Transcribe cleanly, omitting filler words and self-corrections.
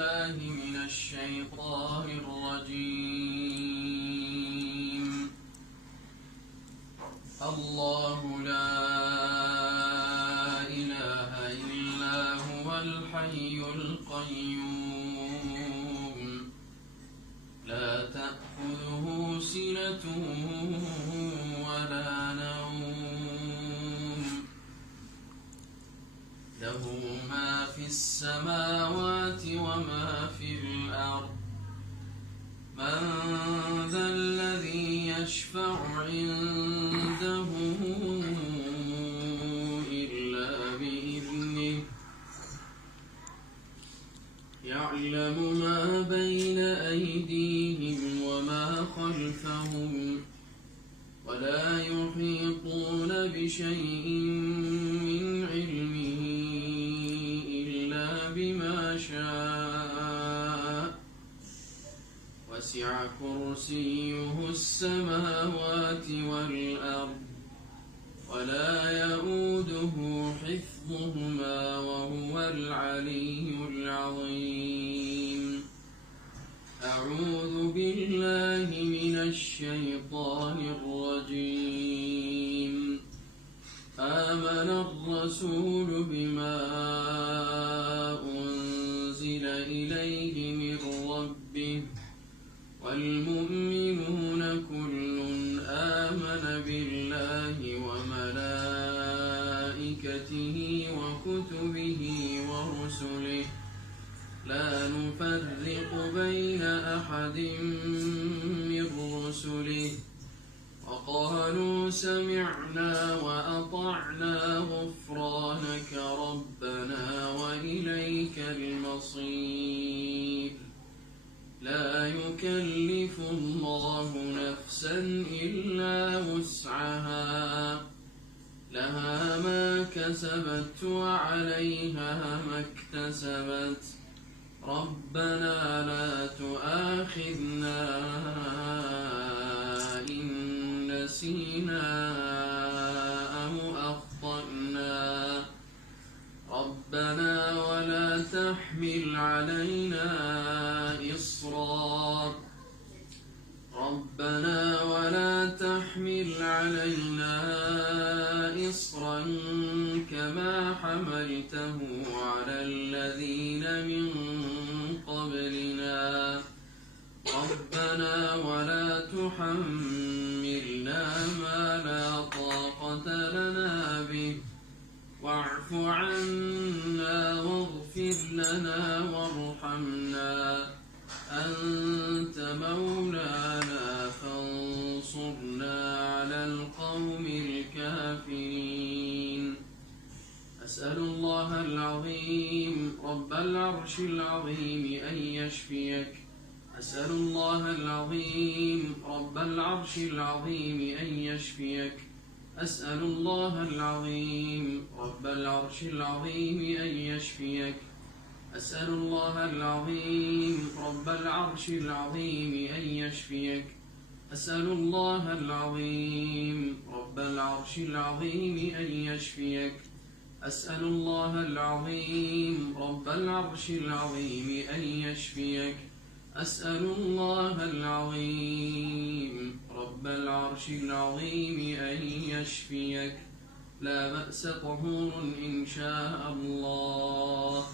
بالله من الشيطان الرجيم. الله لا إله إلا هو الحي القيوم لا تأخذه سنة ولا نوم له ما في السماوات وما في الأرض من ذا الذي يشفع عنده إلا بإذنه يعلم ما بين أيديهم وما خلفهم ولا يحيطون بشيء من علمه إلا بما شاء وسع كرسيه السماوات والأرض ولا يؤوده حفظهما وهو العلي العظيم. أعوذ بالله من الشيطان الرجيم. آمن الرسول بما أنزل إليه من ربه والمؤمنون كل آمن بالله وملائكته وكتبه ورسله لا نفرق بين أحد من رسله وقالوا سمعنا وأطعنا غفرانك ربنا وإليك المصير. لا يكلف الله نفسا إلا وسعها لها ما كسبت وعليها ما اكتسبت ربنا لا تؤاخذنا إن نسينا أو أخطأنا ربنا ولا تحمل علينا إصرا ربنا ولا تحمل علينا إصرا كما حملته على الذين من قبلنا ربنا ولا تحملنا ما لا طاقة لنا به واعف عنا واغفر لنا وارحمنا أنت مولانا فانصرنا على القوم الكافرين. أسأل الله العظيم رب العرش العظيم أن يشفيك. أسأل الله العظيم رب العرش العظيم أن يشفيك. أسأل الله العظيم رب العرش العظيم أن يشفيك. أسأل الله العظيم رب العرش العظيم أن يشفيك. أسأل الله العظيم رب العرش العظيم أن يشفيك. أسأل الله العظيم رب العرش العظيم أن يشفيك. أسأل الله العظيم رب العرش العظيم أن يشفيك. لا بأس طهور إن شاء الله.